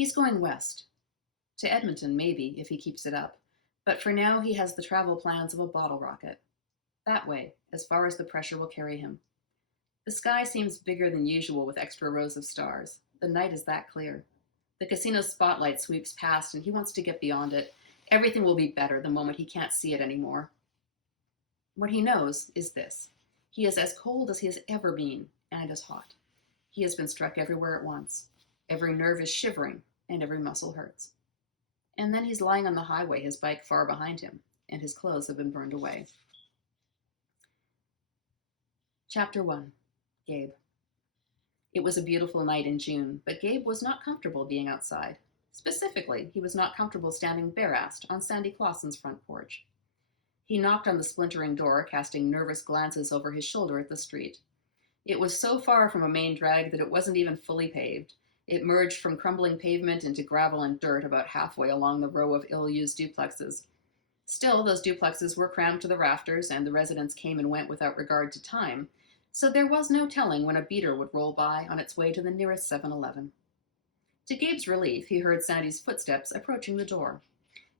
He's going west. To Edmonton, maybe, if he keeps it up. But for now, he has the travel plans of a bottle rocket. That way, as far as the pressure will carry him. The sky seems bigger than usual with extra rows of stars. The night is that clear. The casino's spotlight sweeps past, and he wants to get beyond it. Everything will be better the moment he can't see it anymore. What he knows is this: he is as cold as he has ever been, and as hot. He has been struck everywhere at once. Every nerve is shivering, and every muscle hurts. And then he's lying on the highway, his bike far behind him, and his clothes have been burned away. Chapter 1. Gabe. It was a beautiful night in June, but Gabe was not comfortable being outside. Specifically, he was not comfortable standing bare-assed on Sandy Clausen's front porch. He knocked on the splintering door, casting nervous glances over his shoulder at the street. It was so far from a main drag that it wasn't even fully paved. It merged from crumbling pavement into gravel and dirt about halfway along the row of ill-used duplexes. Still, those duplexes were crammed to the rafters, and the residents came and went without regard to time, so there was no telling when a beater would roll by on its way to the nearest 7-Eleven. To Gabe's relief, he heard Sandy's footsteps approaching the door.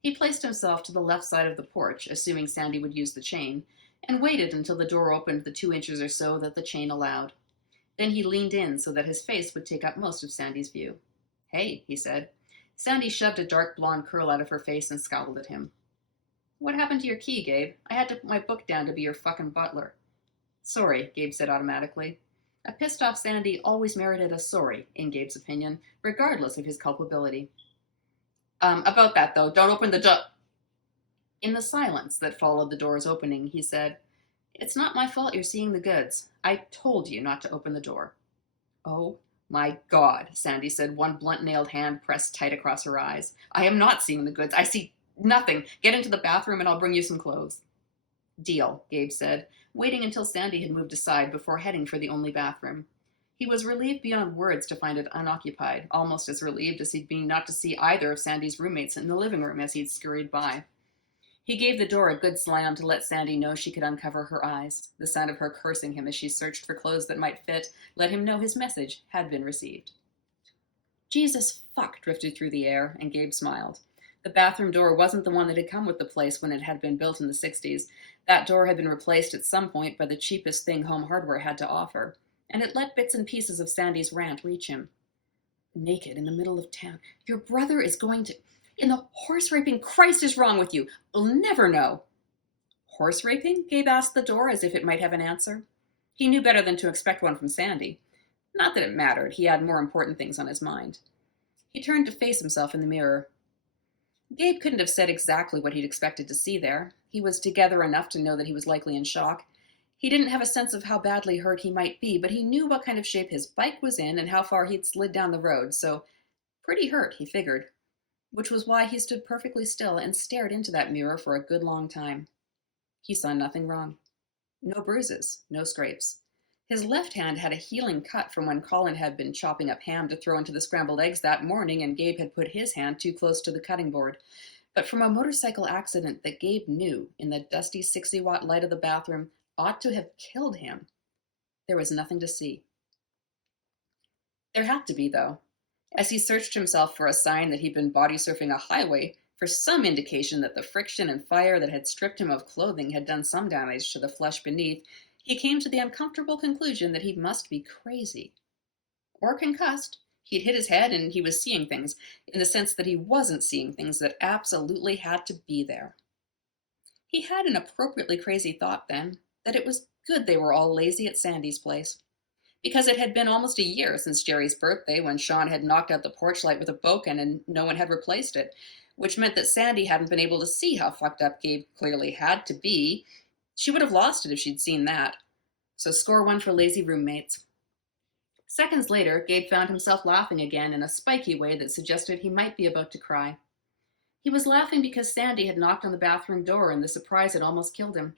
He placed himself to the left side of the porch, assuming Sandy would use the chain, and waited until the door opened the 2 inches or so that the chain allowed. Then he leaned in so that his face would take up most of Sandy's view. "Hey," he said. Sandy shoved a dark blonde curl out of her face and scowled at him. "What happened to your key, Gabe? I had to put my book down to be your fucking butler." "Sorry," Gabe said automatically. A pissed off Sandy always merited a sorry, in Gabe's opinion, regardless of his culpability. About that, though, don't open the door." In the silence that followed the door's opening, he said, "It's not my fault you're seeing the goods. I told you not to open the door." "Oh my God," Sandy said, one blunt-nailed hand pressed tight across her eyes. "I am not seeing the goods. I see nothing. Get into the bathroom and I'll bring you some clothes." "Deal," Gabe said, waiting until Sandy had moved aside before heading for the only bathroom. He was relieved beyond words to find it unoccupied, almost as relieved as he'd been not to see either of Sandy's roommates in the living room as he'd scurried by. He gave the door a good slam to let Sandy know she could uncover her eyes. The sound of her cursing him as she searched for clothes that might fit let him know his message had been received. "Jesus fuck," drifted through the air, and Gabe smiled. The bathroom door wasn't the one that had come with the place when it had been built in the 60s. That door had been replaced at some point by the cheapest thing home hardware had to offer, and it let bits and pieces of Sandy's rant reach him. "Naked in the middle of town. Your brother is going to... In the horse-raping Christ is wrong with you. We'll never know." "Horse-raping?" Gabe asked the door as if it might have an answer. He knew better than to expect one from Sandy. Not that it mattered. He had more important things on his mind. He turned to face himself in the mirror. Gabe couldn't have said exactly what he'd expected to see there. He was together enough to know that he was likely in shock. He didn't have a sense of how badly hurt he might be, but he knew what kind of shape his bike was in and how far he'd slid down the road, so pretty hurt, he figured. Which was why he stood perfectly still and stared into that mirror for a good long time. He saw nothing wrong. No bruises, no scrapes. His left hand had a healing cut from when Colin had been chopping up ham to throw into the scrambled eggs that morning, and Gabe had put his hand too close to the cutting board. But from a motorcycle accident that Gabe knew, in the dusty 60-watt light of the bathroom, ought to have killed him, there was nothing to see. There had to be, though. As he searched himself for a sign that he'd been body surfing a highway, for some indication that the friction and fire that had stripped him of clothing had done some damage to the flesh beneath, he came to the uncomfortable conclusion that he must be crazy. Or concussed. He'd hit his head and he was seeing things, in the sense that he wasn't seeing things that absolutely had to be there. He had an appropriately crazy thought then, that it was good they were all lazy at Sandy's place. Because it had been almost a year since Jerry's birthday when Sean had knocked out the porch light with a boken and no one had replaced it, which meant that Sandy hadn't been able to see how fucked up Gabe clearly had to be. She would have lost it if she'd seen that. So score one for lazy roommates. Seconds later, Gabe found himself laughing again in a spiky way that suggested he might be about to cry. He was laughing because Sandy had knocked on the bathroom door and the surprise had almost killed him.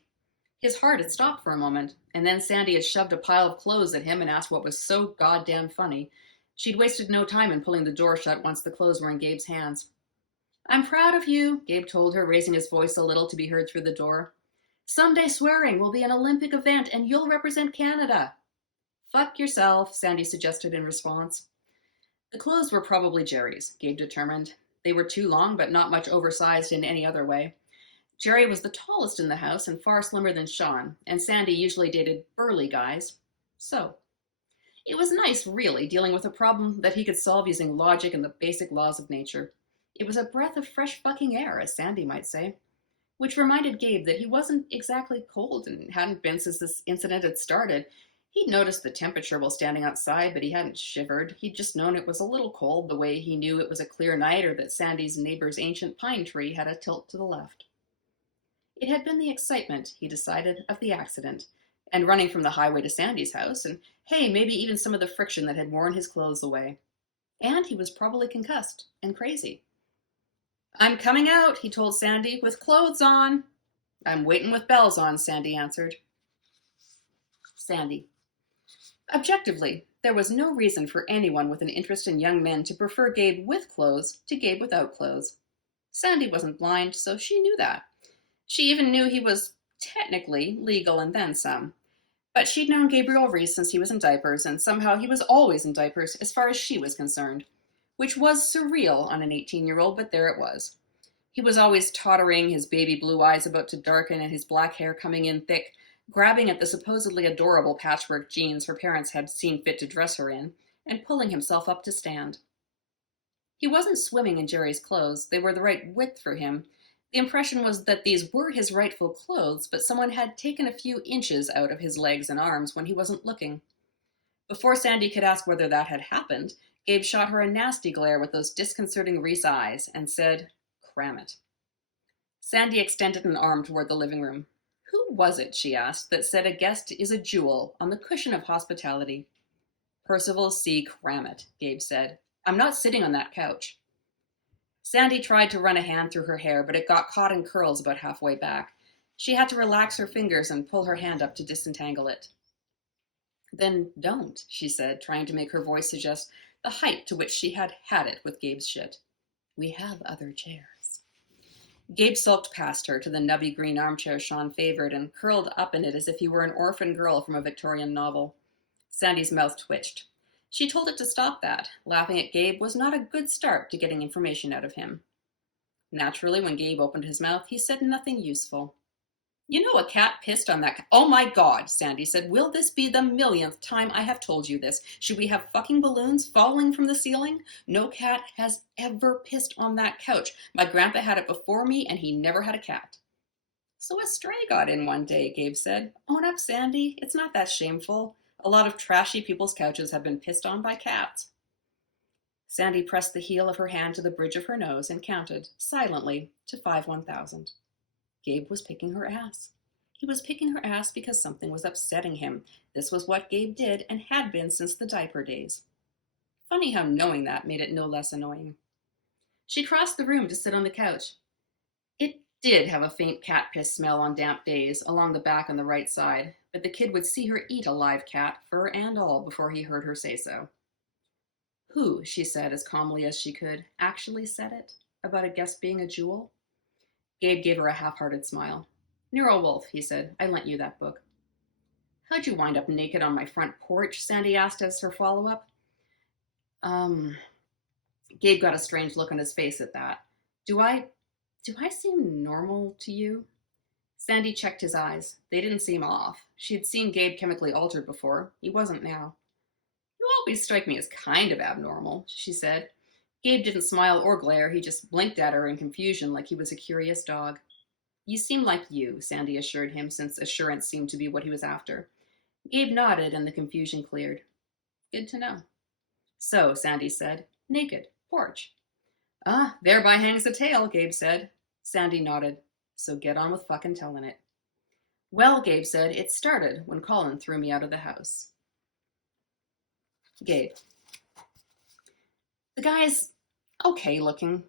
His heart had stopped for a moment, and then Sandy had shoved a pile of clothes at him and asked what was so goddamn funny. She'd wasted no time in pulling the door shut once the clothes were in Gabe's hands. "I'm proud of you," Gabe told her, raising his voice a little to be heard through the door. "Someday swearing will be an Olympic event, and you'll represent Canada." "Fuck yourself," Sandy suggested in response. The clothes were probably Jerry's, Gabe determined. They were too long, but not much oversized in any other way. Jerry was the tallest in the house and far slimmer than Sean, and Sandy usually dated burly guys. So, it was nice, really, dealing with a problem that he could solve using logic and the basic laws of nature. It was a breath of fresh fucking air, as Sandy might say. Which reminded Gabe that he wasn't exactly cold and hadn't been since this incident had started. He'd noticed the temperature while standing outside, but he hadn't shivered. He'd just known it was a little cold, the way he knew it was a clear night or that Sandy's neighbor's ancient pine tree had a tilt to the left. It had been the excitement, he decided, of the accident, and running from the highway to Sandy's house, and hey, maybe even some of the friction that had worn his clothes away. And he was probably concussed and crazy. "I'm coming out," he told Sandy, "with clothes on." "I'm waiting with bells on," Sandy answered. Sandy. Objectively, there was no reason for anyone with an interest in young men to prefer Gabe with clothes to Gabe without clothes. Sandy wasn't blind, so she knew that. She even knew he was technically legal and then some. But she'd known Gabriel Reese since he was in diapers, and somehow he was always in diapers as far as she was concerned. Which was surreal on an 18-year-old, but there it was. He was always tottering, his baby blue eyes about to darken and his black hair coming in thick, grabbing at the supposedly adorable patchwork jeans her parents had seen fit to dress her in, and pulling himself up to stand. He wasn't swimming in Jerry's clothes. They were the right width for him. The impression was that these were his rightful clothes, but someone had taken a few inches out of his legs and arms when he wasn't looking. Before Sandy could ask whether that had happened, Gabe shot her a nasty glare with those disconcerting Reese eyes and said, "Cram it." Sandy extended an arm toward the living room. "Who was it," she asked, "that said a guest is a jewel on the cushion of hospitality?" "Percival C. Crammit," Gabe said. "I'm not sitting on that couch." Sandy tried to run a hand through her hair, but it got caught in curls about halfway back. She had to relax her fingers and pull her hand up to disentangle it. "Then don't," she said, trying to make her voice suggest the height to which she had had it with Gabe's shit. "We have other chairs." Gabe sulked past her to the nubby green armchair Sean favored and curled up in it as if he were an orphan girl from a Victorian novel. Sandy's mouth twitched. She told it to stop that. Laughing at Gabe was not a good start to getting information out of him. Naturally, when Gabe opened his mouth, he said nothing useful. "You know a cat pissed on that Oh my God," Sandy said. "Will this be the millionth time I have told you this? Should we have fucking balloons falling from the ceiling? No cat has ever pissed on that couch. My grandpa had it before me, and he never had a cat." "So a stray got in one day," Gabe said. "Own up, Sandy. It's not that shameful. A lot of trashy people's couches have been pissed on by cats." Sandy pressed the heel of her hand to the bridge of her nose and counted, silently, to 5-1000. Gabe was picking her ass. He was picking her ass because something was upsetting him. This was what Gabe did and had been since the diaper days. Funny how knowing that made it no less annoying. She crossed the room to sit on the couch. It did have a faint cat piss smell on damp days, along the back on the right side, but the kid would see her eat a live cat, fur and all, before he heard her say so. "Who," she said as calmly as she could, "actually said it? About a guest being a jewel?" Gabe gave her a half-hearted smile. "Nero Wolfe," he said. "I lent you that book." "How'd you wind up naked on my front porch?" Sandy asked as her follow-up. Gabe got a strange look on his face at that. Do I seem normal to you?" Sandy checked his eyes. They didn't seem off. She had seen Gabe chemically altered before. He wasn't now. "You always strike me as kind of abnormal," she said. Gabe didn't smile or glare. He just blinked at her in confusion like he was a curious dog. "You seem like you," Sandy assured him, since assurance seemed to be what he was after. Gabe nodded and the confusion cleared. "Good to know." "So," Sandy said, "naked, porch." "Ah, thereby hangs the tale," Gabe said. Sandy nodded. "So get on with fucking telling it." "Well," Gabe said, "it started when Colin threw me out of the house." Gabe. The guy's okay looking.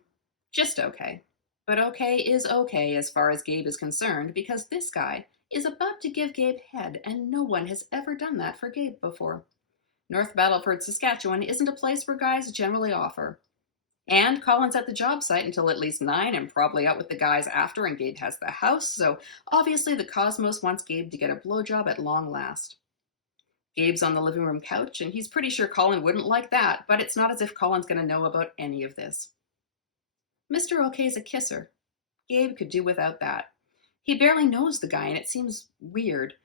Just okay. But okay is okay as far as Gabe is concerned, because this guy is about to give Gabe head, and no one has ever done that for Gabe before. North Battleford, Saskatchewan isn't a place where guys generally offer. And Colin's at the job site until at least 9 and probably out with the guys after, and Gabe has the house, so obviously the cosmos wants Gabe to get a blowjob at long last. Gabe's on the living room couch, and he's pretty sure Colin wouldn't like that, but it's not as if Colin's going to know about any of this. Mr. O'K's a kisser. Gabe could do without that. He barely knows the guy, and it seems weird.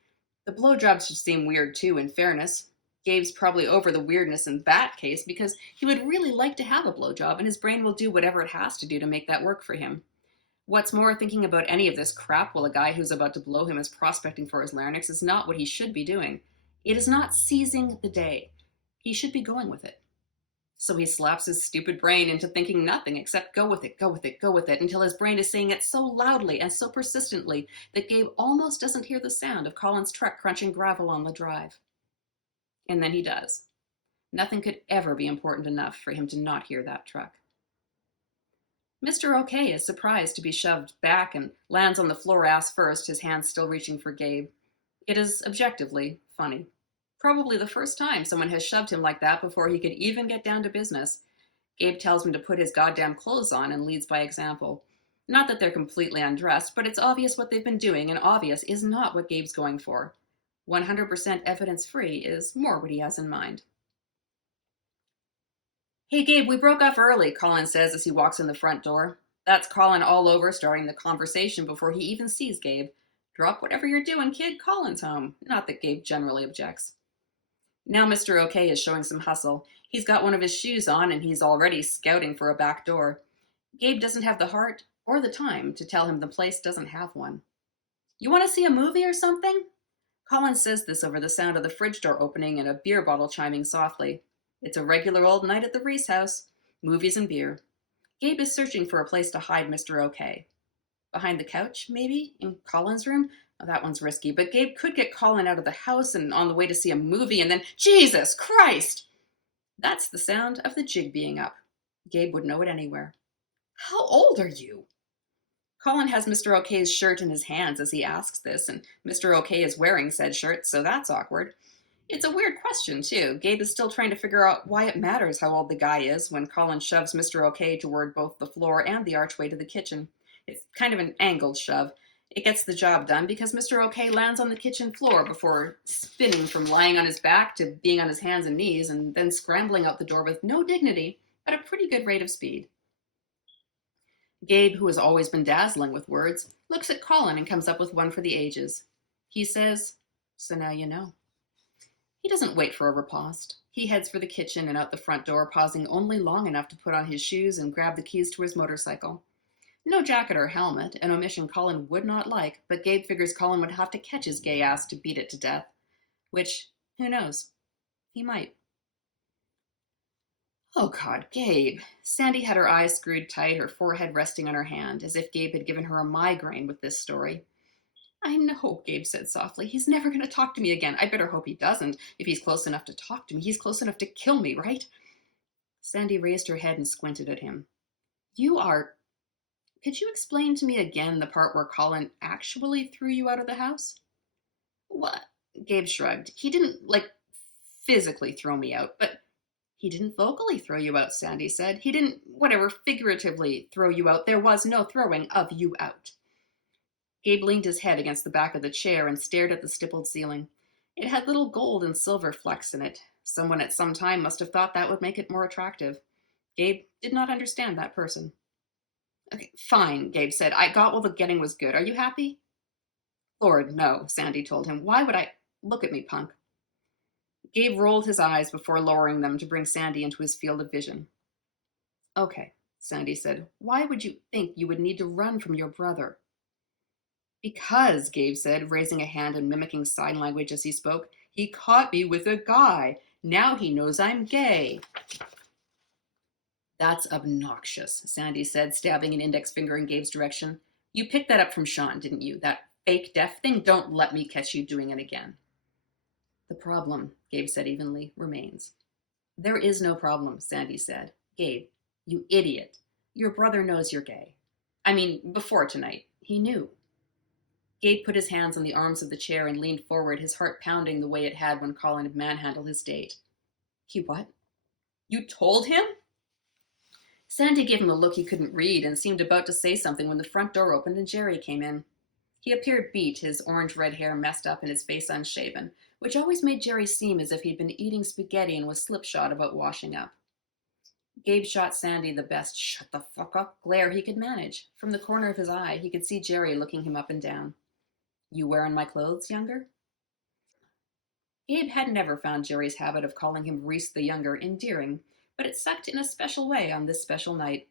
The blowjobs should seem weird too, in fairness. Gabe's probably over the weirdness in that case because he would really like to have a blowjob, and his brain will do whatever it has to do to make that work for him. What's more, thinking about any of this crap while a guy who's about to blow him is prospecting for his larynx is not what he should be doing. It is not seizing the day. He should be going with it. So he slaps his stupid brain into thinking nothing except go with it, go with it, go with it, until his brain is saying it so loudly and so persistently that Gabe almost doesn't hear the sound of Colin's truck crunching gravel on the drive. And then he does. Nothing could ever be important enough for him to not hear that truck. Mr. OK is surprised to be shoved back and lands on the floor ass first, his hands still reaching for Gabe. It is objectively funny. Probably the first time someone has shoved him like that before he could even get down to business. Gabe tells him to put his goddamn clothes on and leads by example. Not that they're completely undressed, but it's obvious what they've been doing, and obvious is not what Gabe's going for. 100% evidence-free is more what he has in mind. Hey, Gabe, we broke up early, Colin says as he walks in the front door. That's Colin all over, starting the conversation before he even sees Gabe. Drop whatever you're doing, kid. Colin's home. Not that Gabe generally objects. Now Mr. OK is showing some hustle. He's got one of his shoes on, and he's already scouting for a back door. Gabe doesn't have the heart or the time to tell him the place doesn't have one. You want to see a movie or something? Colin says this over the sound of the fridge door opening and a beer bottle chiming softly. It's a regular old night at the Reese house. Movies and beer. Gabe is searching for a place to hide Mr. OK. Behind the couch, maybe? In Colin's room? Oh, that one's risky, but Gabe could get Colin out of the house and on the way to see a movie and then, Jesus Christ! That's the sound of the jig being up. Gabe would know it anywhere. How old are you? Colin has Mr. OK's shirt in his hands as he asks this, and Mr. OK is wearing said shirt, so that's awkward. It's a weird question, too. Gabe is still trying to figure out why it matters how old the guy is when Colin shoves Mr. OK toward both the floor and the archway to the kitchen. It's kind of an angled shove. It gets the job done because Mr. OK lands on the kitchen floor before spinning from lying on his back to being on his hands and knees and then scrambling out the door with no dignity, but a pretty good rate of speed. Gabe, who has always been dazzling with words, looks at Colin and comes up with one for the ages. He says, "So now you know." He doesn't wait for a riposte. He heads for the kitchen and out the front door, pausing only long enough to put on his shoes and grab the keys to his motorcycle. No jacket or helmet, an omission Colin would not like, but Gabe figures Colin would have to catch his gay ass to beat it to death. Which, who knows? He might. Oh God, Gabe. Sandy had her eyes screwed tight, her forehead resting on her hand, as if Gabe had given her a migraine with this story. I know, Gabe said softly. He's never going to talk to me again. I better hope he doesn't. If he's close enough to talk to me, he's close enough to kill me, right? Sandy raised her head and squinted at him. You are... Could you explain to me again the part where Colin actually threw you out of the house? What? Gabe shrugged. He didn't, physically throw me out, but he didn't vocally throw you out, Sandy said. He didn't, figuratively throw you out. There was no throwing of you out. Gabe leaned his head against the back of the chair and stared at the stippled ceiling. It had little gold and silver flecks in it. Someone at some time must have thought that would make it more attractive. Gabe did not understand that person. Okay, fine, Gabe said. I got while the getting was good. Are you happy? Lord, no, Sandy told him. Why would I? Look at me, punk. Gabe rolled his eyes before lowering them to bring Sandy into his field of vision. Okay, Sandy said. Why would you think you would need to run from your brother? Because, Gabe said, raising a hand and mimicking sign language as he spoke, he caught me with a guy. Now he knows I'm gay. That's obnoxious, Sandy said, stabbing an index finger in Gabe's direction. You picked that up from Sean, didn't you? That fake deaf thing? Don't let me catch you doing it again. The problem, Gabe said evenly, remains. There is no problem, Sandy said. Gabe, you idiot. Your brother knows you're gay. I mean, before tonight. He knew. Gabe put his hands on the arms of the chair and leaned forward, his heart pounding the way it had when Colin had manhandled his date. He what? You told him? Sandy gave him a look he couldn't read and seemed about to say something when the front door opened and Jerry came in. He appeared beat, his orange-red hair messed up and his face unshaven, which always made Jerry seem as if he'd been eating spaghetti and was slipshod about washing up. Gabe shot Sandy the best shut the fuck up glare he could manage. From the corner of his eye, he could see Jerry looking him up and down. You wearing my clothes, Younger? Gabe had never found Jerry's habit of calling him Reese the Younger endearing, but it sucked in a special way on this special night.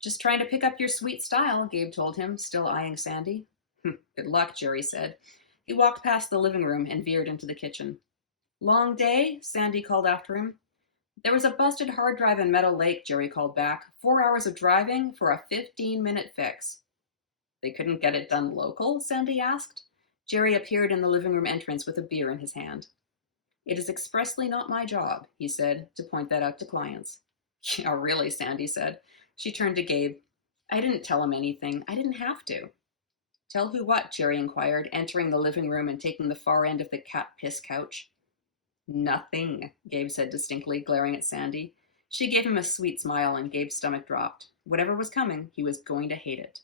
Just trying to pick up your sweet style, Gabe told him, still eyeing Sandy. Good luck, Jerry said. He walked past the living room and veered into the kitchen. Long day? Sandy called after him. There was a busted hard drive in Meadow Lake, Jerry called back. 4 hours of driving for a 15-minute fix. They couldn't get it done local? Sandy asked. Jerry appeared in the living room entrance with a beer in his hand. It is expressly not my job, he said, to point that out to clients. Yeah, really, Sandy said. She turned to Gabe. I didn't tell him anything. I didn't have to. Tell who what? Jerry inquired, entering the living room and taking the far end of the cat piss couch. Nothing, Gabe said distinctly, glaring at Sandy. She gave him a sweet smile and Gabe's stomach dropped. Whatever was coming, he was going to hate it.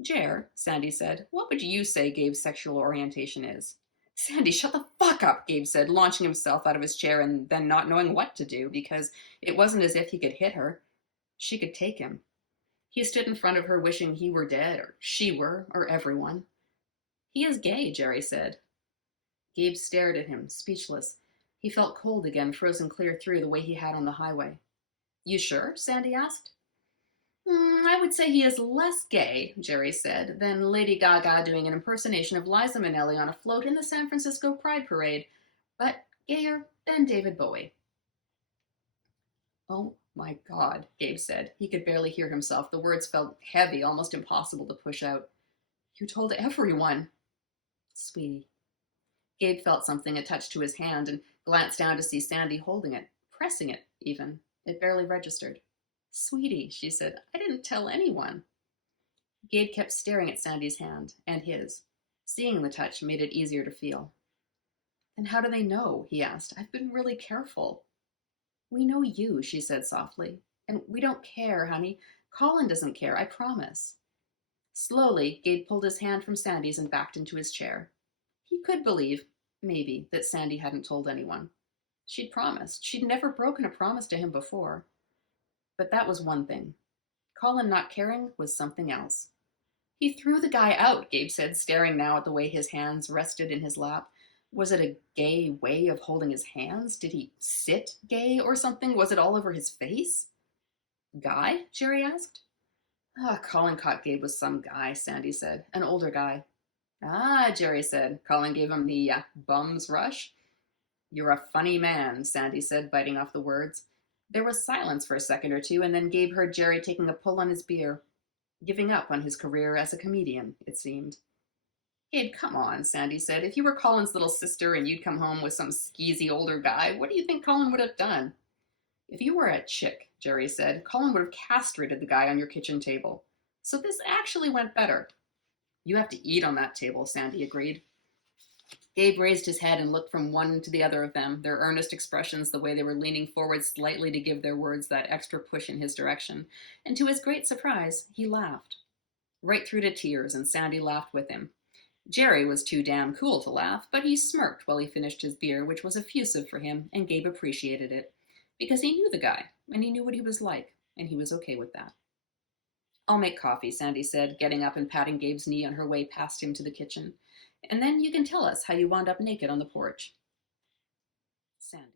Jer, Sandy said, what would you say Gabe's sexual orientation is? Sandy, shut the fuck up, Gabe said, launching himself out of his chair and then not knowing what to do because it wasn't as if he could hit her. She could take him. He stood in front of her wishing he were dead, or she were, or everyone. He is gay, Jerry said. Gabe stared at him, speechless. He felt cold again, frozen clear through the way he had on the highway. You sure? Sandy asked. I would say he is less gay, Jerry said, than Lady Gaga doing an impersonation of Liza Minnelli on a float in the San Francisco Pride Parade, but gayer than David Bowie. Oh my God, Gabe said. He could barely hear himself. The words felt heavy, almost impossible to push out. You told everyone. Sweetie. Gabe felt something attached to his hand and glanced down to see Sandy holding it, pressing it even. It barely registered. Sweetie, she said, I didn't tell anyone. Gabe kept staring at Sandy's hand, and his. Seeing the touch made it easier to feel. And how do they know? He asked. I've been really careful. We know you, she said softly. And we don't care, honey. Colin doesn't care, I promise. Slowly, Gabe pulled his hand from Sandy's and backed into his chair. He could believe, maybe, that Sandy hadn't told anyone. She'd promised. She'd never broken a promise to him before. But that was one thing. Colin not caring was something else. He threw the guy out, Gabe said, staring now at the way his hands rested in his lap. Was it a gay way of holding his hands? Did he sit gay or something? Was it all over his face? Guy? Jerry asked. Colin caught Gabe with some guy, Sandy said. An older guy. Ah, Jerry said. Colin gave him the bum's rush. You're a funny man, Sandy said, biting off the words. There was silence for a second or two, and then Gabe heard Jerry taking a pull on his beer. Giving up on his career as a comedian, it seemed. Gabe, come on, Sandy said. If you were Colin's little sister and you'd come home with some skeezy older guy, what do you think Colin would have done? If you were a chick, Jerry said, Colin would have castrated the guy on your kitchen table. So this actually went better. You have to eat on that table, Sandy agreed. Gabe raised his head and looked from one to the other of them, their earnest expressions the way they were leaning forward slightly to give their words that extra push in his direction, and to his great surprise, he laughed. Right through to tears, and Sandy laughed with him. Jerry was too damn cool to laugh, but he smirked while he finished his beer, which was effusive for him, and Gabe appreciated it, because he knew the guy, and he knew what he was like, and he was okay with that. I'll make coffee, Sandy said, getting up and patting Gabe's knee on her way past him to the kitchen. And then you can tell us how you wound up naked on the porch. Sandy.